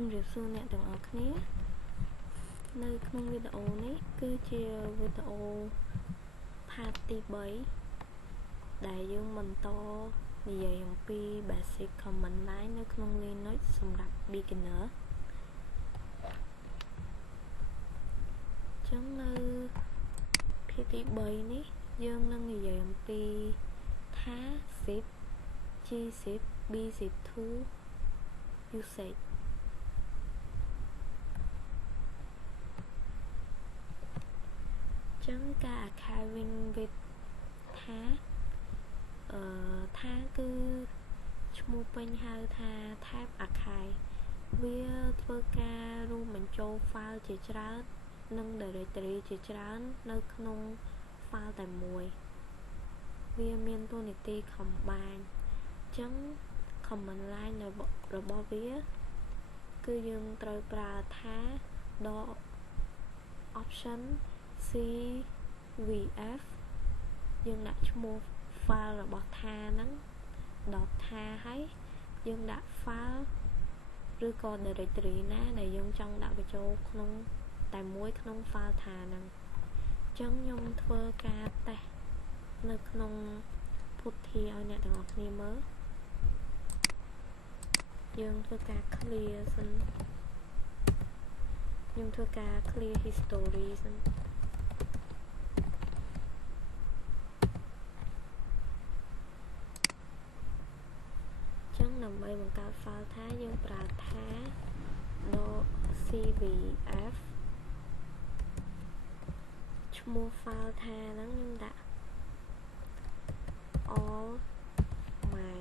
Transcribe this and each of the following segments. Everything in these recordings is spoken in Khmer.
ជំរាបសួរអ្នកទាំងអស់គ្នានៅក្នុងវីដេអូនេះគឺជាវីដេអូ part ទី 3 ដែលយើងបន្តនិយាយអំពី basic command line នៅក្នុង Linux សម្រាប់ beginner ចឹងនៅភាគទី 3 នេះយើងនឹងនិយាយអំពីថា zip gzip bzip2 usageចឹងការ archiving with ថាគឺឈ្មោះពេញហៅថា tab archive វាធ្វើការរួមបញ្ចូល file ជាច្រើននិង directory ជាច្រើននៅក្នុង file តែមួយវាមានតួនាទី combine ចឹង command line របស់វាគឺយើងត្រូវប្រើថា option cvf យើងដាក់ឈ្មោះ file របស់ថាហ្នឹង ថាហើយយើងដាក់ file ឬក៏ directory ណាដែលយើងចង់ដាក់បញ្ចូលក្នុងតែមួយក្នុង file ថាហ្នឹងអញ្ចឹងខ្ញុំធ្វើការតេស្តនៅក្នុង PuTTY ឲ្យអ្នកទាំងអស់គ្នាមើលយើងធ្វើការ clear សិនខ្ញុំធ្វើការ clear history សិនដើម្បីបង្កើត file ថាយើងប្រើថា .cvf ឈ្មោះ file ថាហ្នឹងខ្ញុំដាក់ all my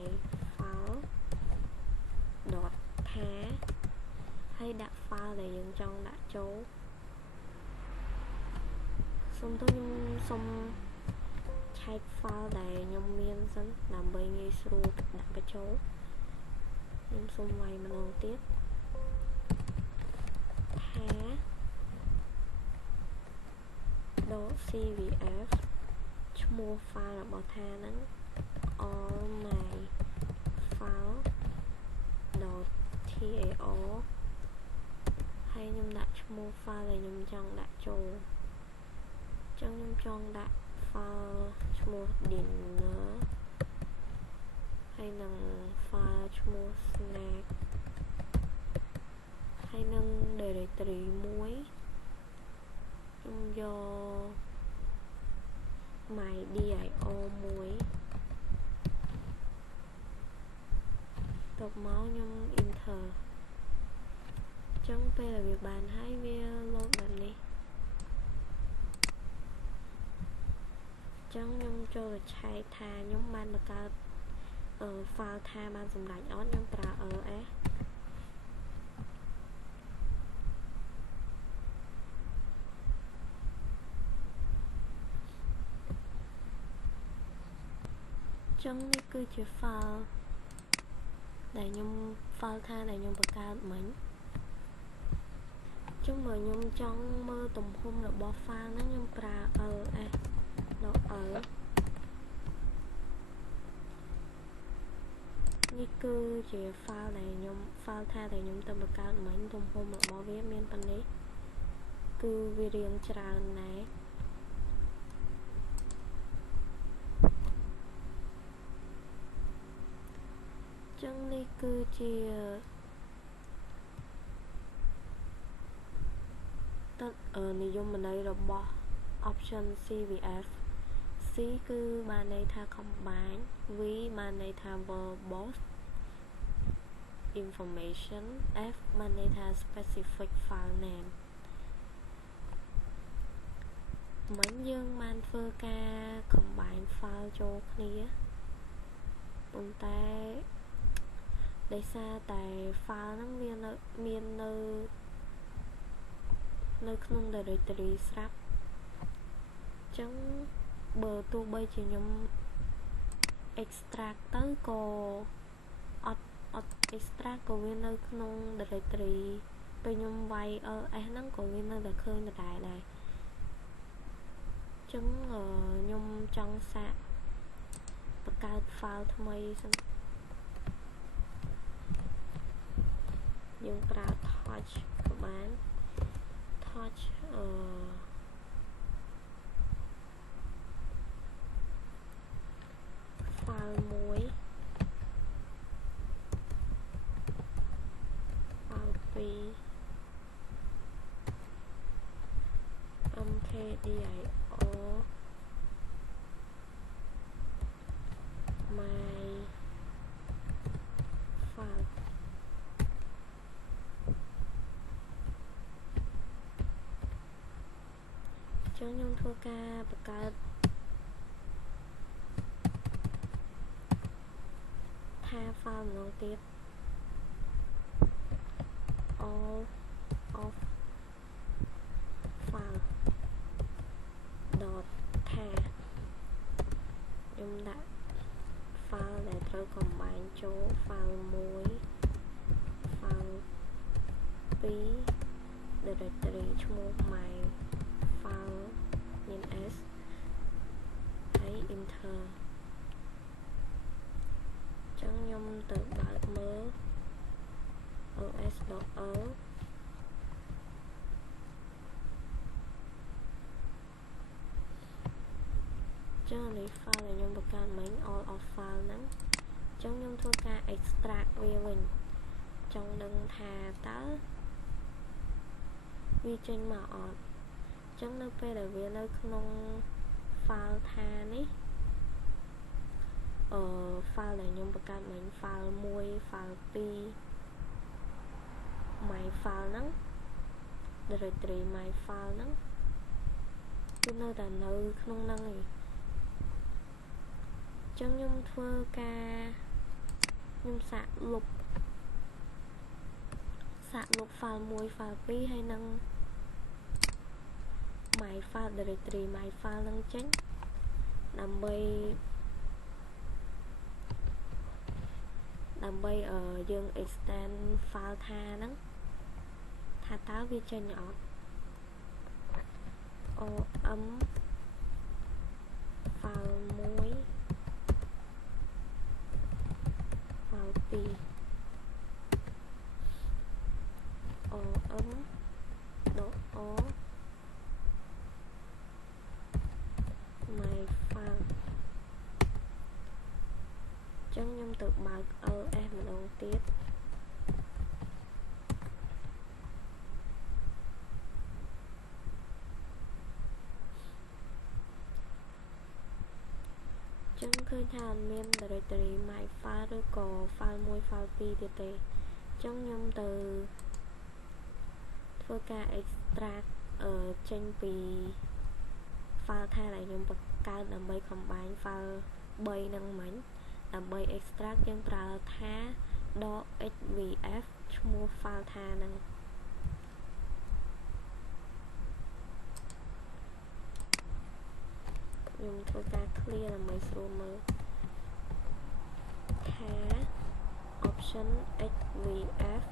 file ថាហើយដាក់ file ដែលយើងចង់ដាក់ចូលសូមឆែក file ដែលខ្ញុំមានសិនដើម្បីងាយស្រួលដាក់បញ្ចូលខ្ញុំសូមវាយម្ដងទៀតថា .cvf ឈ្មោះ file របស់ថាហ្នឹង all my file .tar ហើយខ្ញុំដាក់ឈ្មោះ file ដែលខ្ញុំចង់ដាក់ចូលអញ្ចឹងខ្ញុំចង់ដាក់ file ឈ្មោះ dinner ហើយនឹង file ឈ្មោះ snack ហើយនឹង directory មួយខ្ញុំយក mydir មួយតបមកខ្ញុំ enter អញ្ចឹងពេលដែលវាបានហើយវា load បែបនេះអញ្ចឹងខ្ញុំចូលទៅឆែកថាខ្ញុំបានបង្កើតfile ថាបានសម្រេចអត់ខ្ញុំប្រើ ls ចឹងនេះគឺជា file ដែលខ្ញុំ file ថាដែលខ្ញុំបង្កើតមិញចឹងបើខ្ញុំចង់មើលទំហំរបស់ file ហ្នឹងខ្ញុំប្រើ ls .l នេះគឺជា file ដែលខ្ញុំ file ថាដែលខ្ញុំទៅបង្កើតមិញទំហំរបស់វាមានប៉ុណ្ណេះគឺវារាងច្រើនណាស់ចឹងនេះគឺជានិយមន័យរបស់ option cvf C គឺបានន័យថា combine V បានន័យថា verbose information F បានន័យថា specific file name មិញយើងបានធ្វើការ combine file ចូលគ្នាប៉ុន្តែដោយសារតែ file ហ្នឹងវាមាននៅក្នុង directory ស្រាប់អញ្ចឹងបើទោះបីជាខ្ញុំ extract ទៅក៏អត់ extract ក៏វានៅក្នុង directory ពេលខ្ញុំវាយ ls ហ្នឹងក៏វានៅតែឃើញដដែលដែរអញ្ចឹងខ្ញុំចង់សាកបង្កើត file ថ្មីសិនយើងប្រើ touch ក៏បាន touch file មួយ file 2 mkdir my file ចឹងខ្ញុំធ្វើការបង្កើតថា file ម្ដងទៀត all of file dot ថាខ្ញុំដាក់ file ដែលត្រូវ combine ចូល file 1 file 2 directory ឈ្មោះ my file មាន s ហើយ enter ចឹងខ្ញុំទៅបើកមើល os.l ចឹងនេះ file ដែលខ្ញុំបង្កើតមិញ all of file ហ្នឹងចឹងខ្ញុំធ្វើការ extract វាវិញចង់ដឹងថាតើវាចេញមកអត់ចឹងនៅពេលដែលវានៅក្នុង file ថានេះfile ដែលខ្ញុំបង្កើតមិញ file 1 file 2 my file ហ្នឹង directory my file ហ្នឹងគឺនៅតែនៅក្នុងហ្នឹងឯងចឹងខ្ញុំធ្វើការខ្ញុំសាកលុប file 1 file 2 ហើយនឹង my file directory my file ហ្នឹងចេញដើម្បីយើង extend file ថាហ្នឹងថាតើវាចេញអត់ om file 1 file 2 om dot o my file ចឹងខ្ញុំទៅបើក ls ម្ដងទៀតចឹងឃើញថាអត់មាន directory my file ឬក៏ file 1 file 2 ទៀតទេចឹងខ្ញុំទៅធ្វើការ extract ចេញពី file ថាដែលខ្ញុំបង្កើតដើម្បី combine file 3 ហ្នឹងមិញដើម្បី extract យើងប្រើថា .hvf ឈ្មោះ file ថាហ្នឹងខ្ញុំធ្វើការ clear ដើម្បីស្រួលមើលថា option hvf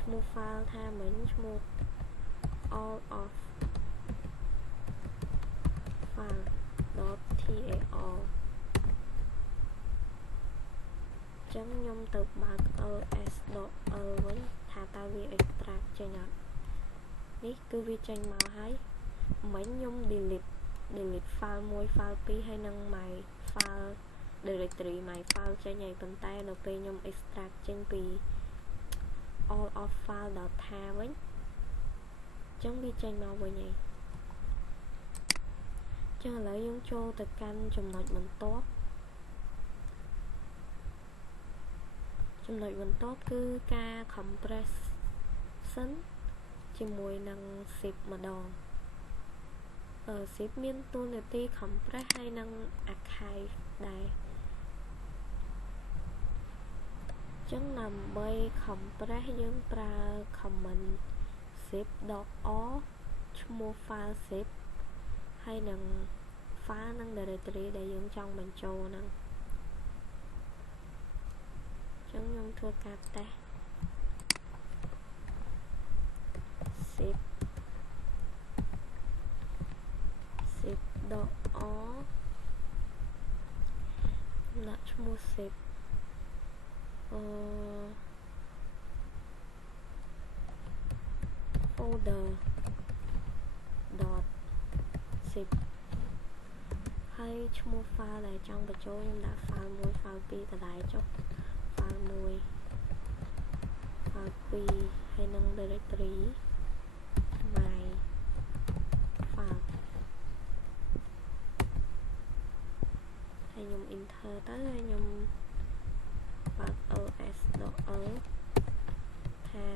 ឈ្មោះ file ថាមិញឈ្មោះ all of file .tar ចឹងខ្ញុំទៅបើក ls.l វិញថាតើវា extract ចេញអត់នេះគឺវាចេញមកហើយមិញខ្ញុំ delete file 1 file 2 ហើយនឹង my file directory my file ចេញហើយប៉ុន្តែនៅពេលខ្ញុំ extract ចេញពី all of file .tar វិញចឹងវាចេញមកវិញហើយចឹងឥឡូវយើងចូលទៅកាន់ចំណុចបន្ទាប់គឺការ compression ជាមួយនឹង zip ម្ដងzip មានតួនាទី compress ហើយនឹង archive ដែរចឹងដើម្បី compress យើងប្រើ command zip.o ឈ្មោះ file zip ហើយនឹង file និង directory ដែលយើងចង់បញ្ចូលហ្នឹងចឹងខ្ញុំធ្វើការតេស្ត zip.o ដាក់ឈ្មោះ zip folder dot zip ហើយឈ្មោះ file ដែលចង់បញ្ចូលខ្ញុំដាក់ file 1 file 2ដដែលចុះ file 1 file 2ហើយនឹង directory my file ហើយខ្ញុំ enter ទៅហើយខ្ញុំបើក ls.l ថា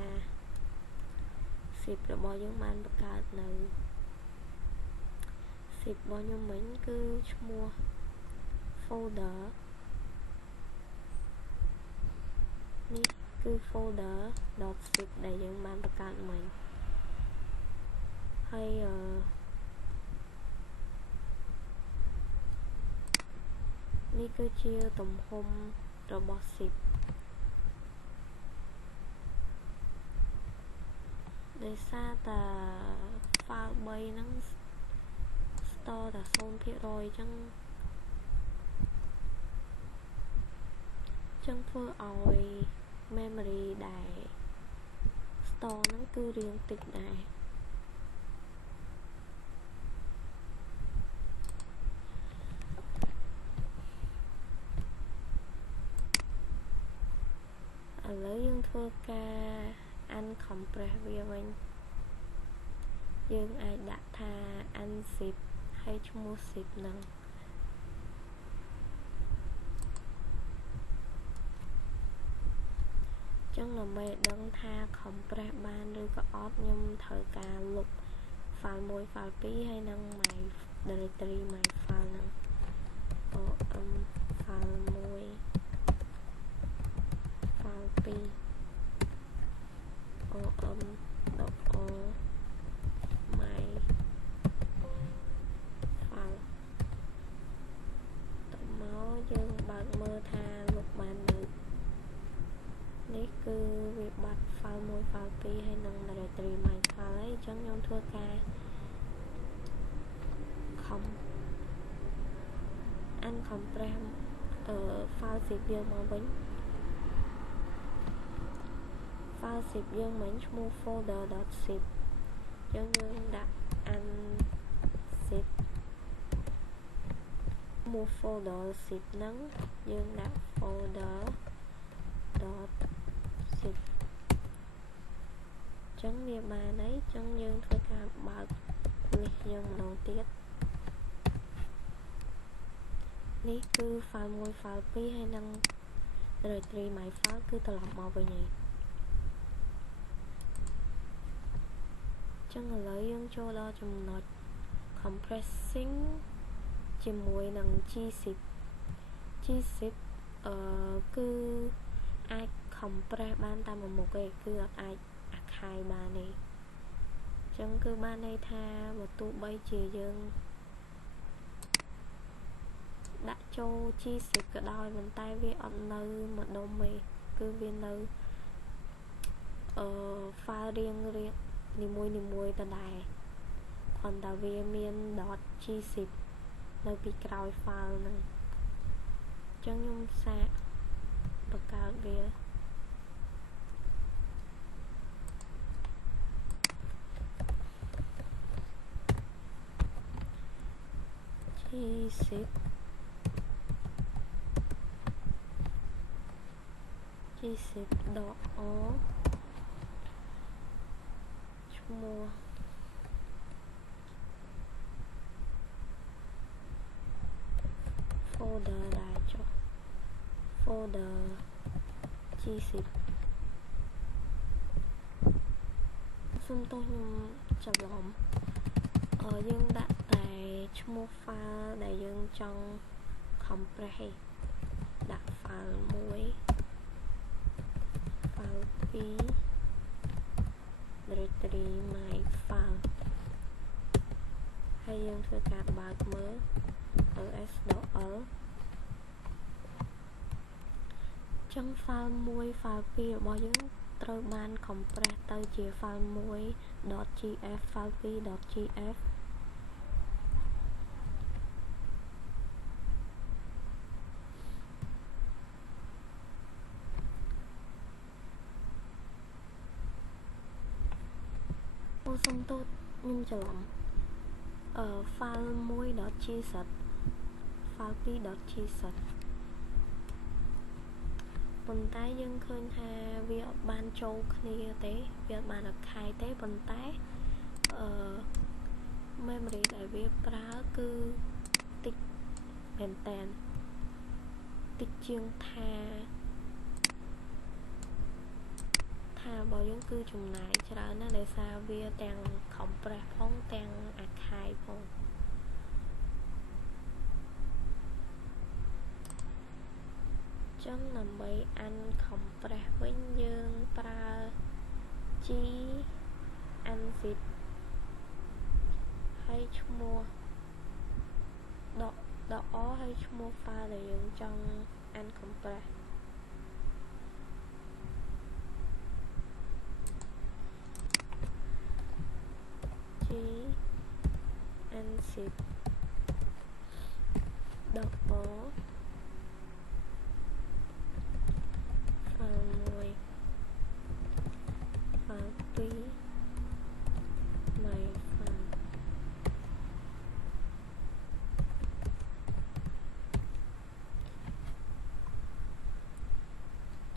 zip របស់យើងបានបង្កើតនៅ zip របស់ខ្ញុំមិញគឺឈ្មោះ folder នេះគឺ folder .zip ដែលយើងបានបង្កើតមិញហើយនេះគឺជាទំហំរបស់ zip ដោយសារតែ file 3ហ្នឹង store តែ 0% អញ្ចឹងធ្វើឲ្យ memory ដែល store ហ្នឹងគឺរៀងតិចដែរឥឡូវយើងធ្វើការ uncompress វាវិញយើងអាចដាក់ថា unzip ហើយឈ្មោះ zip ហ្នឹងចឹងដើម្បីឲ្យដឹងថា compress បានឬក៏អត់ខ្ញុំត្រូវការលុប file 1 file 2ហើយនឹង my directory my file ហ្នឹង om file 1 file 2 om.all my file តមកយើងបើកមើលថាលុបបាននៅនេះគឺវាបាត់ file 1 file 2ហើយនឹង directory my file ហើយអញ្ចឹងខ្ញុំធ្វើការ uncompress file zip យើងមកវិញ file zip យើងមិញឈ្មោះ folder.zip អញ្ចឹងយើងដាក់ unzip មួយ folder zip ហ្នឹងយើងដាក់ folder.zip អញ្ចឹងវាបានហើយអញ្ចឹងយើងធ្វើការបើក list យើងម្ដងទៀតនេះគឺ file 1 file 2ហើយនឹង directory my file គឺត្រឡប់មកវិញហើយចឹងឥឡូវយើងចូលដល់ចំណុច compressing ជាមួយនឹង gzip គឺអាច compress បានតែមួយមុខទេគឺអត់អាច archive បានទេចឹងគឺបានន័យថាបើទោះបីជាយើងដាក់ចូល gzip ក៏ដោយប៉ុន្តែវាអត់នៅម្ដុំទេគឺវានៅfile រៀងនីមួយដដែលគ្រាន់តែវាមាន .gzip នៅពីក្រោយ file ហ្នឹងអញ្ចឹងខ្ញុំសាកបង្កើតវា gzip.all ឈ្មោះ folder ដែរចុះ folder gzip សុំទោសខ្ញុំច្រឡំយើងដាក់តែឈ្មោះ file ដែលយើងចង់ compress ឯងដាក់ file 1 file 2 directory my file ហើយយើងធ្វើការបើកមើល ls.l ចឹង file 1 file 2របស់យើងត្រូវបាន compress ទៅជា file 1.gf file 2.gf សុំទោសខ្ញុំច្រឡំfile 1.gz file 2.gz ប៉ុន្តែយើងឃើញថាវាអត់បានចូលគ្នាទេវាអត់បានអាខាយទេប៉ុន្តែ memory ដែលវាប្រើគឺតិចមែនតើតិចជាងថារបស់យើងគឺចំណាយច្រើនណាស់ដោយសារវាទាំង compress ផងទាំងអាខាយផងចឹងដើម្បី uncompress វិញយើងប្រើ g unzip ហើយឈ្មោះដក ហើយឈ្មោះ file ដែលយើងចង់ uncompress g unzip ដក file 1 file 2 my file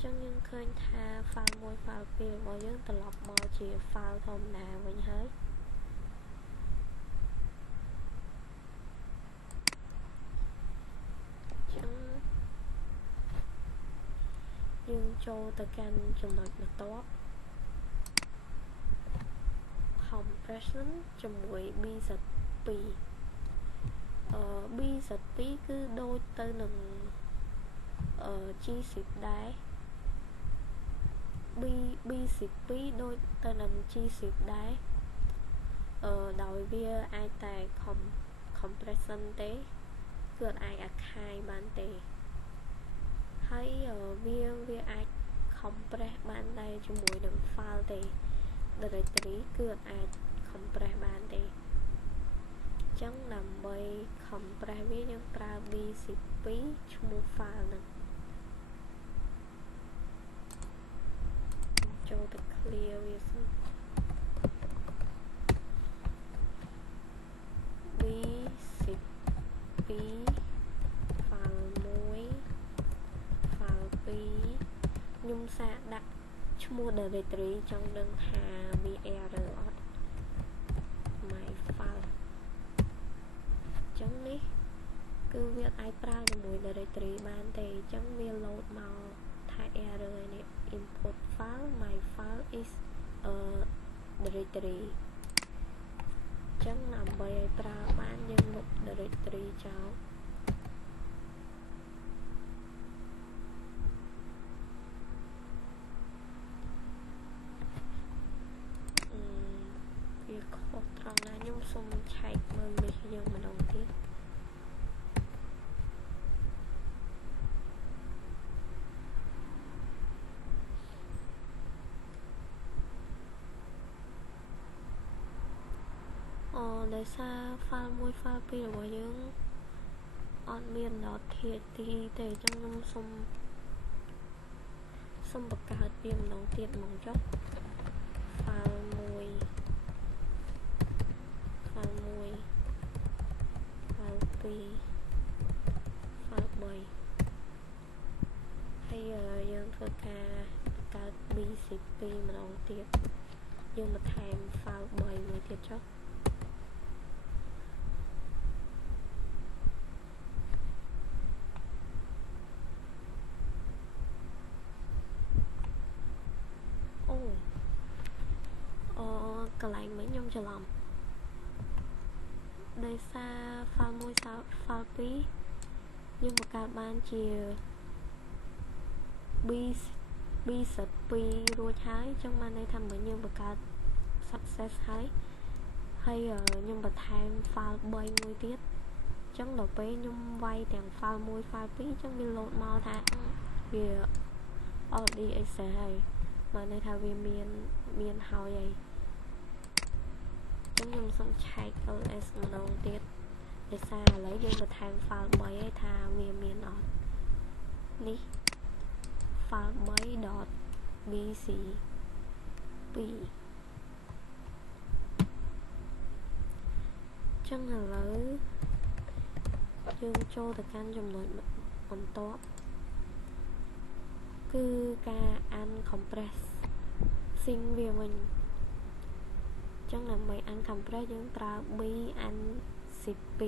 ចឹងយើងឃើញថា file 1 file 2 របស់យើងត្រឡប់មកជា file ធម្មតាវិញហើយចឹងយើងចូលទៅកាន់ចំណុចបន្ទាប់ compression ជាមួយ bz2 bz2 គឺដូចទៅនឹងgzip ដែរ bzip ដូចទៅនឹង gzip ដែរដោយវាអាចតែ compression ទេគឺអត់អាចអាខាយបានទេហើយវាអាច compress បានដែរជាមួយនឹង file ទេ directory គឺអត់អាច compress បានទេចឹងដើម្បី compress វាយើងប្រើ bzip ឈ្មោះ file ហ្នឹងចូលទៅ clear វាសិន bzip file 1 file 2ខ្ញុំសាកដាក់ឈ្មោះ directory ចង់ដឹងថាវា error អត់ my file ចឹងនេះគឺវាអាចប្រើជាមួយ directory បានទេចឹងវា load មកថា error នេះ input file my file is a directory ចឹងដើម្បីឲ្យប្រើបានយើងលុប directory ចោលវាខុសត្រង់ណាខ្ញុំសូមឆែកមើលនេះយើងម្ដងទៀតដោយសារ file 1 file 2របស់យើងអត់មាន .txt ទេអញ្ចឹងខ្ញុំសូមបង្កើតវាម្ដងទៀតមកចុះ file 1 file 2 file 3ហើយយើងធ្វើការបង្កើត bzip ម្ដងទៀតយើងបន្ថែម file 3មួយទៀតចុះកន្លែងមិញខ្ញុំច្រឡំដោយសារ file 1 file 2យើងបង្កើតបានជា bz2 រួចហើយចឹងបានន័យថាមិញយើងបង្កើត success ហើយខ្ញុំបន្ថែម file 3មួយទៀតចឹងដល់ពេលខ្ញុំវាយទាំង file 1 file 2ចឹងវា load មកថាវា already exist ហើយបានន័យថាវាមានហើយខ្ញុំសូមឆែក ls ម្ដងទៀតដោយសារឥឡូវយើងបន្ថែម file 3ហើយថាវាមានអត់នេះ file 3.bc2 ចឹងឥឡូវយើងចូលទៅកាន់ចំណុចបន្ទាប់គឺការ uncompressing វាវិញចឹងដើម្បី uncompress យើងប្រើ BN12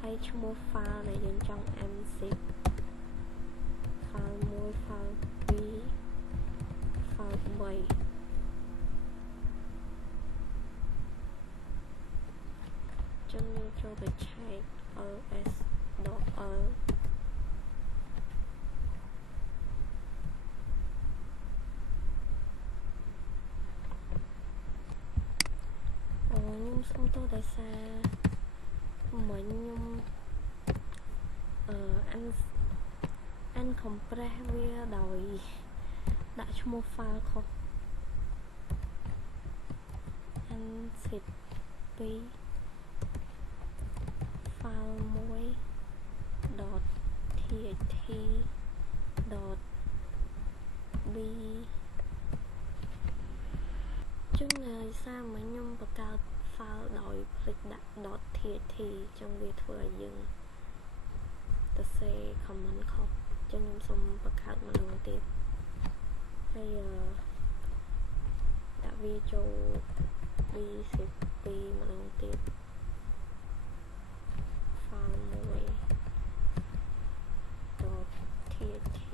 ហើយឈ្មោះ file ដែលយើងចង់ unzip file 1 file 2 file 3ចឹងយើងចូលទៅឆែក ls.l ខ្ញុំសុំទោសដោយសារមិញខ្ញុំuncompress វាដោយដាក់ឈ្មោះ file ខុស unzip 2 file 1 .txt .b ចឹងដោយសារមកខ្ញុំបង្កើត file ដោយភ្លេចដាក់ .txt ចឹងវាធ្វើឲ្យយើងទៅសេ comment ខុសចឹងខ្ញុំសូមបង្កើតម្ដងទៀតហើយដាក់វាចូល B12 ម្ដងទៀត file 1 .txt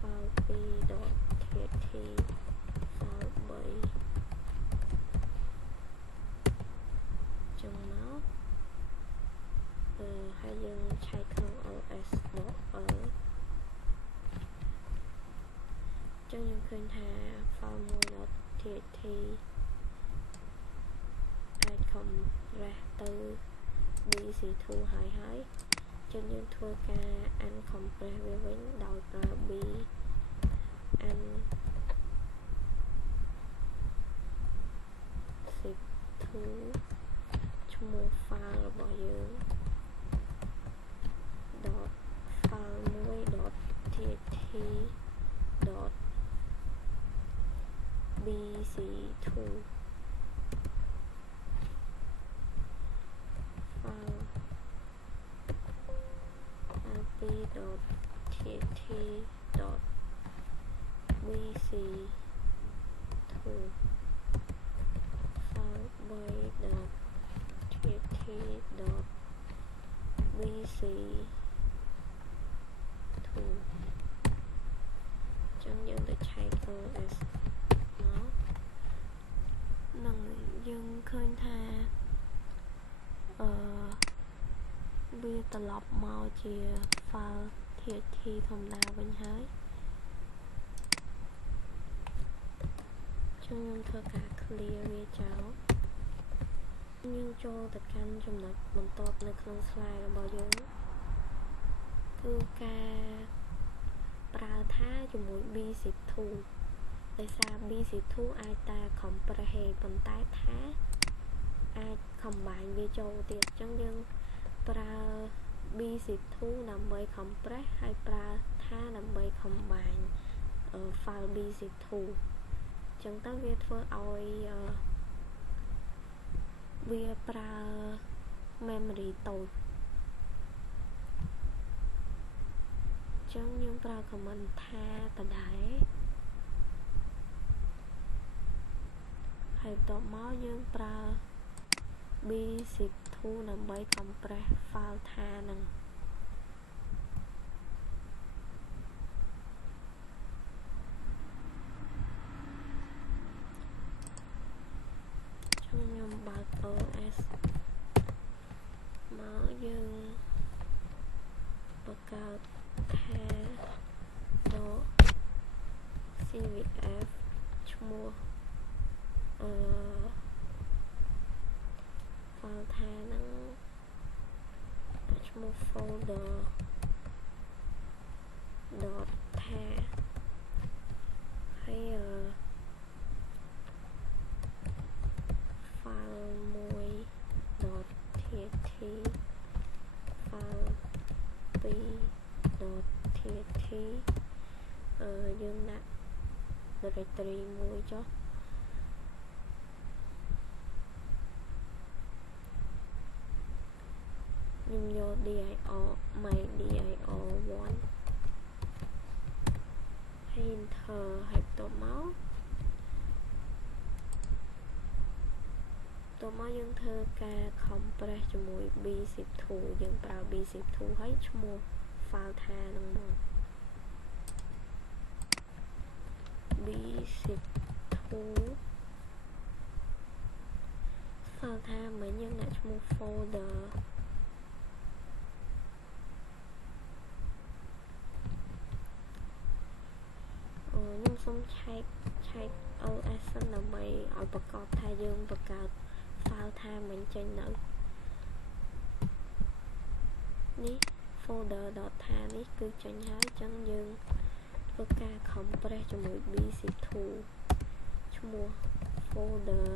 file 2 .txt file 3ចឹងមកហើយយើងឆែកក្នុង ls.l ចឹងយើងឃើញថា file 1 .txt អាច compress ទៅ bc2 ហើយចឹងយើងធ្វើការ uncompress វាវិញដោយប្រើ bn12 ឈ្មោះ file របស់យើង file 1 .txt .bc2 file 2 .txt .bc2 file 3 .txt .bc2 ចឹងយើងទៅឆែក ls មកនឹងយើងឃើញថាវាត្រឡប់មកជា file txt ធម្មតាវិញហើយចឹងខ្ញុំធ្វើការ clear វាចោលយើងចូលទៅកាន់ចំណុចបន្ទាប់នៅក្នុង slide របស់យើងគឺការប្រើថាជាមួយ bc2 ដោយសារ bc2 អាចតែ compress ប៉ុន្តែថាអាច combine វាចូលទៀតអញ្ចឹងយើងប្រើ bc2 ដើម្បី compress ហើយប្រើថាដើម្បី combine file bc2 អញ្ចឹងទៅវាធ្វើឲ្យវាប្រើ memory តូចចឹងយើងប្រើ command ថាដដែលហើយបន្ទាប់មកយើងប្រើ bc2 ដើម្បី compress file ថានឹងខ្ញុំបើក OS មកយើងបង្កើតថា .cvf ឈ្មោះfile ថានឹងឈ្មោះ folder .tha ហើយfile 1 .txt file dương đặt directoryមួយចុះខ្ញុំយក dir my dir 1 ហើយ enter ហើយបន្ទាប់មកយើងធ្វើការ compress ជាមួយ b-zip2 យើងប្រើ b-zip2 ហើយឈ្មោះ file ថានឹងមក b-zip2 file ថាមិញយើងដាក់ឈ្មោះ folderខ្ញុំសូមឆែក ls សិនដើម្បីឲ្យប្រកបថាយើងបង្កើត file ថាមិញចេញនៅនេះ folder ថានេះគឺចេញហើយអញ្ចឹងយើងធ្វើការ compress ជាមួយ b-zip2 ឈ្មោះ folder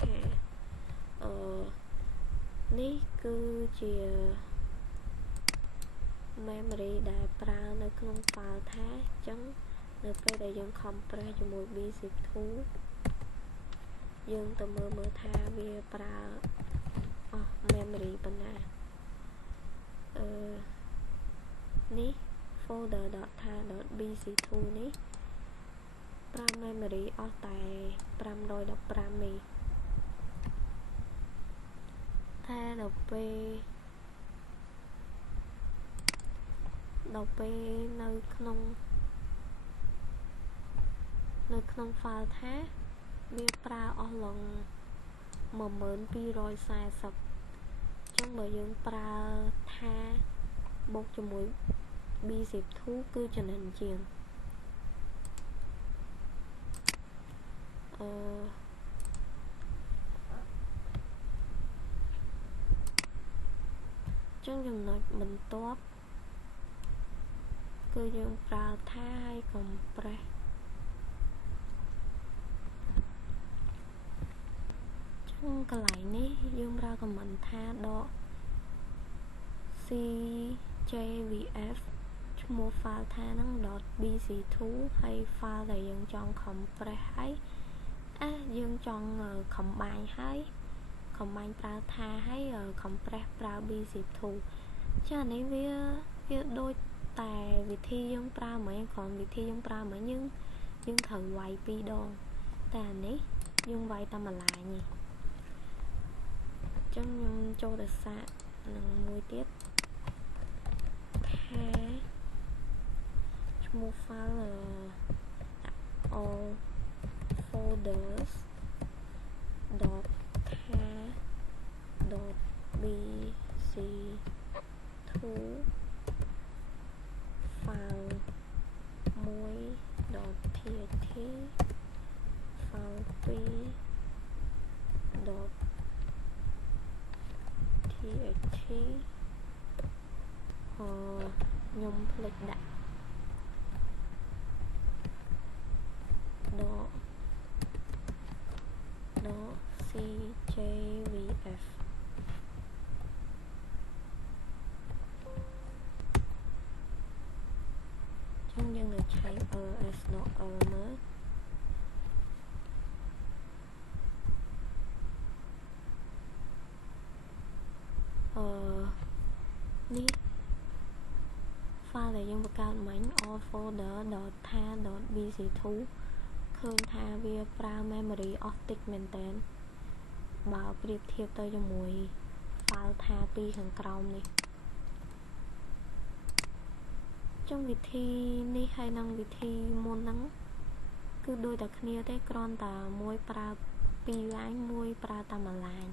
ថានេះគឺជា memory ដែលប្រើនៅក្នុង file ថាអញ្ចឹងនៅពេលដែលយើង compress ជាមួយ b-zip2 យើងទៅមើលថាវាប្រើអស់ memory ប៉ុណ្ណានេះ folder .tha.bc2 នេះប្រើ memory អស់តែ515 មេតែដល់ពេលនៅក្នុង file ថាវាប្រើអស់ឡើង1240 អញ្ចឹងបើយើងប្រើថាបូកជាមួយ b-zip2 គឺចំណេញជាងចឹងចំណុចបន្ទាប់គឺយើងប្រើថាឲ្យ compress ចឹងកន្លែងនេះយើងប្រើ command ថាដក cjvf ឈ្មោះ file ថាហ្នឹង .bc2 ហើយ file ដែលយើងចង់ compress ហើយយើងចង់ combine ហើយ combine ប្រើថាហើយ compress ប្រើ b-zip2 ចានេះវាដូចតែវិធីយើងប្រើហ្មងគ្រាន់វិធីយើងប្រើហ្មងយើងត្រូវវាយ2ដងតែអានេះយើងវាយតែម្លាញនេះអញ្ចឹងខ្ញុំចូលទៅសាកនឹងមួយទៀតថាឈ្មោះ file all folders .tha .bc2 file 1 .txt file 2 .txt ខ្ញុំភ្លេចដាក់.cjvf ចឹងយើងនឹងឆែក ls ដល់ មើលនេះ file ដែលយើងបង្កើតមិញ all folder .tha .bc2 ឃើញថាវាប្រើ memory អស់តិចមែនតើបើប្រៀបធៀបទៅជាមួយ file ថាពីខាងក្រោមនេះចុងវិធីនេះហើយនឹងវិធីមុនហ្នឹងគឺដូចតែគ្នាទេគ្រាន់តែមួយប្រើ2 line មួយប្រើតែ1 line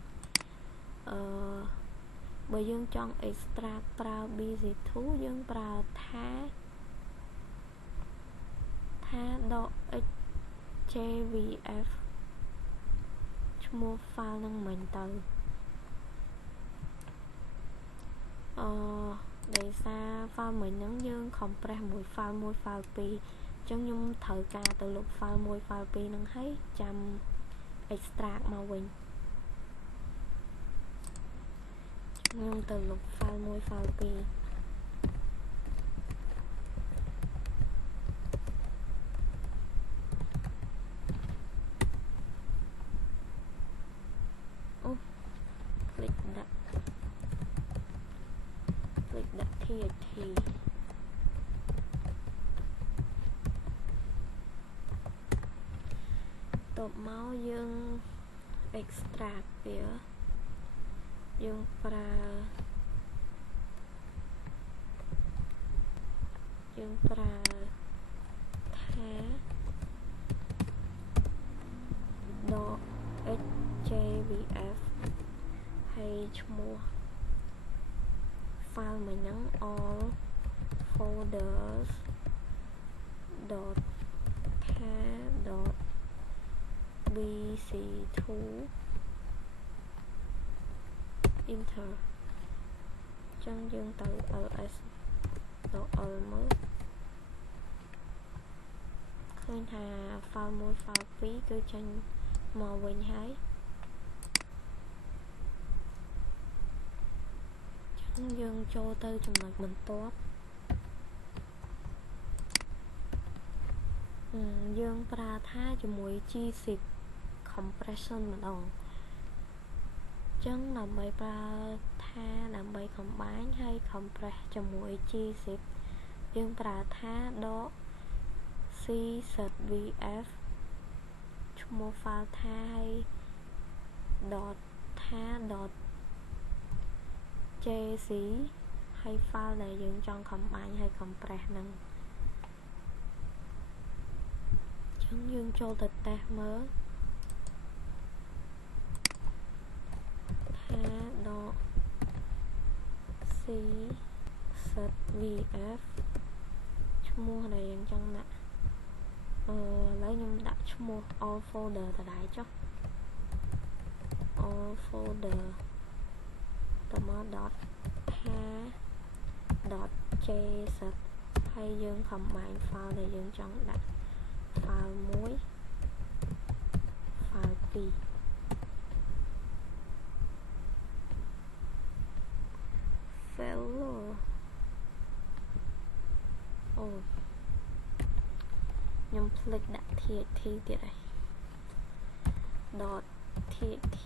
បើយើងចង់ extract ប្រើ b-zip2 យើងប្រើថា .hjvf ឈ្មោះ file ហ្នឹងមិញទៅដោយសារ file មិញហ្នឹងយើង compress មួយ file 1 file 2 អញ្ចឹងខ្ញុំត្រូវការទៅលុប file 1 file 2 ហ្នឹងហើយចាំ extract មកវិញខ្ញុំទៅលុប file 1 file 2 txt តបមកយើង extract វាយើងប្រើថា .hjvf ហើយឈ្មោះ file មួយហ្នឹង all folders .tha .bc2 enter ចឹងយើងទៅ ls ទៅ l មើលឃើញថា file 1 file 2គឺចេញមកវិញហើយចឹងយើងចូលទៅចំណុចបន្ទាប់យើងប្រើថាជាមួយ G-zip compression ម្ដងចឹងដើម្បីប្រើថាដើម្បី combine ហើយ compress ជាមួយ G-zip យើងប្រើថា .czvf ឈ្មោះ file ថាហើយ .tha .jc ហើយ file ដែលយើងចង់ combine ហើយ compress ហ្នឹងចឹងយើងចូលទៅ test មើលថា .czvf ឈ្មោះដែលយើងចង់ដាក់ឥឡូវខ្ញុំដាក់ឈ្មោះ all folder ដដែលចុះ all folder តមក .tha .jz ហើយយើង combine file ដែលយើងចង់ដាក់ file 1 file 2 failure អូខ្ញុំភ្លេចដាក់ txt ទៀតហើយ .txt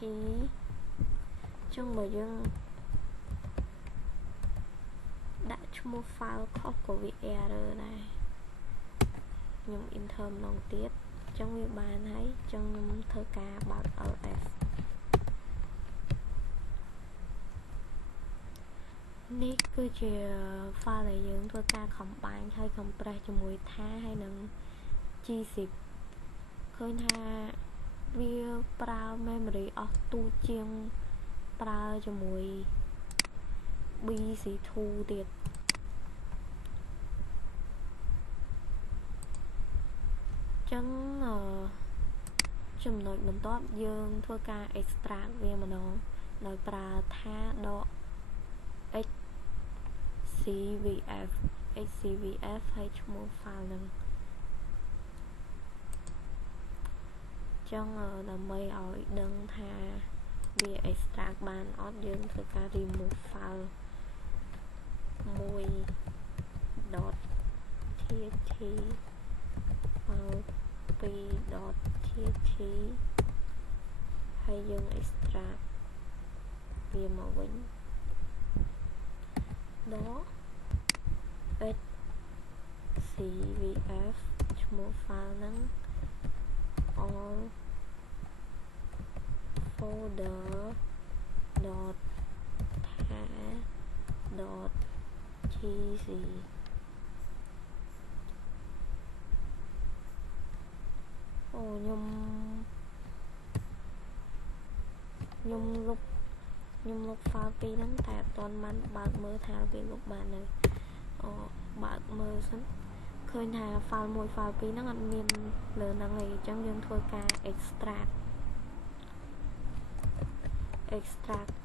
ចឹងបើយើងដាក់ឈ្មោះ file ខុសក៏វា error ដែរខ្ញុំ enter ម្ដងទៀតចឹងវាបានហើយចឹងខ្ញុំធ្វើការបើក ls នេះគឺជា file ដែលយើងធ្វើការ combine ហើយ compress ជាមួយថាហើយនឹង G-zip ឃើញថាវាប្រើ memory អស់ទូជាងប្រើជាមួយ bc2 ទៀតចឹងចំណុចបន្ទាប់យើងធ្វើការ extract វាម្ដងដោយប្រើថា .xcvf ហើយឈ្មោះ file ហ្នឹងចឹងដើម្បីឲ្យដឹងថាវា extract បានអត់យើងធ្វើការ remove file 1 .txt file 2 .txt ហើយយើង extract វាមកវិញ .xcvf ឈ្មោះ file ហ្នឹង all folder .tha .gc អូខ្ញុំលុប file ពីរហ្នឹងតែអត់ទាន់បានបើកមើលថាវាលុបបាននៅបើកមើលសិនឃើញថា file 1 file 2ហ្នឹងអត់មានលើហ្នឹងទេអញ្ចឹងយើងធ្វើការ extract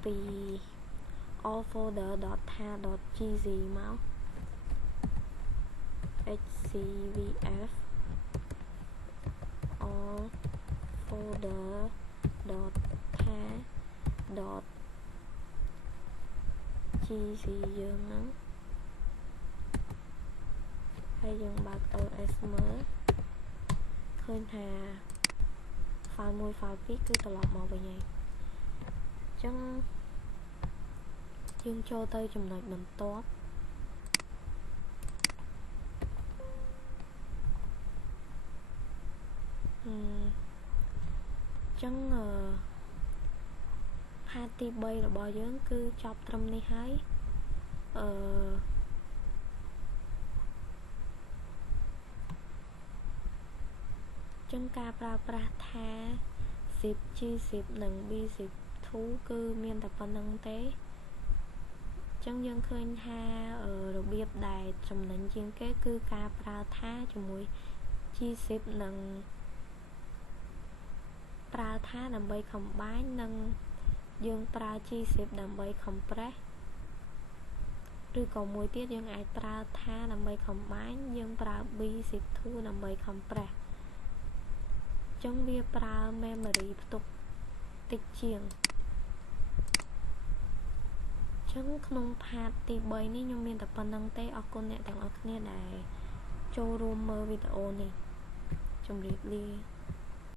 ពី all folder .tha .gc មក xcvf all folder .tha .gc យើងហ្នឹងហើយយើងបើក ls មើលឃើញថា file 1 file 2គឺត្រឡប់មកវិញហើយអញ្ចឹងយើងចូលទៅចំណុចបន្ទាប់ ចឹងpart ទី3របស់យើងគឺចប់ត្រឹមនេះហើយចឹងការប្រើប្រាស់ថា zip g-zip និង b-zip 2គឺមានតែប៉ុណ្្នឹងទេចឹងយើងឃើញថារបៀបដែលចំណេញជាងគេគឺការប្រើថាជាមួយ g-zip និងប្រើថាដើម្បី combine និងយើងប្រើ g-zip ដើម្បី compress ឬក៏មួយទៀតយើងអាចប្រើថាដើម្បី combine យើងប្រើ b-zip 2ដើម្បី compress ចឹងវាប្រើ memory ផ្ទុកតិចជាងចឹងក្នុង part ទី3នេះខ្ញុំមានតែប៉ុណ្្នឹងទេអរគុណអ្នកទាំងអស់គ្នាដែលចូលរួមមើលវីដេអូនេះជម្រាបលា